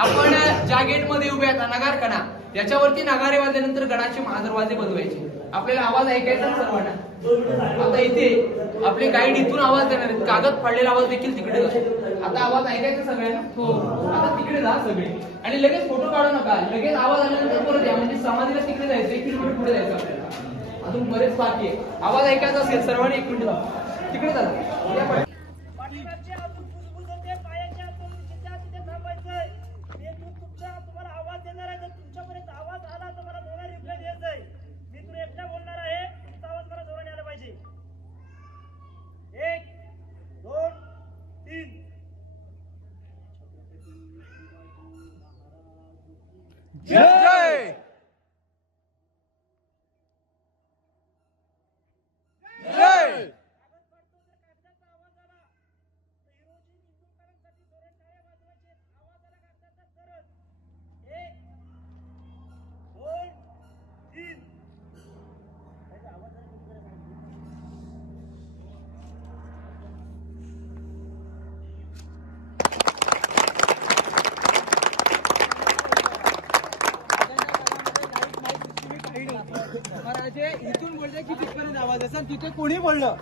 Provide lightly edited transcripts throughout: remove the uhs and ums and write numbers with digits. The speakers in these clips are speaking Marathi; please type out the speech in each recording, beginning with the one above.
आपण ज्या गेटमध्ये उभे आहेत नगारखाना याच्यावरती नगारे वाजल्यानंतर गडाचे महादरवाजे बंदवायचे. आपल्याला आवाज ऐकायचा ना सर्वांना. आता इथे आपले गाईड इथून आवाज देणार आहेत. कागद फाडलेला आवाज देखील तिकडे जातो. आता आवाज ऐकायचा सगळ्यांना. हो, आता तिकडे जा सगळे आणि लगेच फोटो काढू नका. लगेच आवाज आल्यानंतर परत या. म्हणजे समाधीला तिकडे जायचं, 1 किलोमीटर पुढे जायचं आपल्याला. अजून बरेच बाकी आहे. आवाज ऐकायचा असेल सर्वांनी 1 मिनिट तिकडे जा. जय जय इथून बोलले की तिथपर्यंत आवाज असा तिथे कोणी बोललं.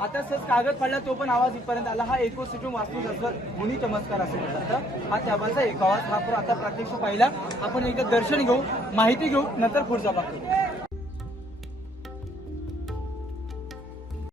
आता सहज कागद पडला तो पण आवाज इथपर्यंत आला. हा इकोसिस्टम वास्तुशास्त्र गुणी चमत्कार असं म्हणतात. हा त्याबाचा एक आवाज. हा आता प्रत्यक्ष पाहिला. आपण एकदा दर्शन घेऊ, माहिती घेऊ, नंतर पुढचा बघतो.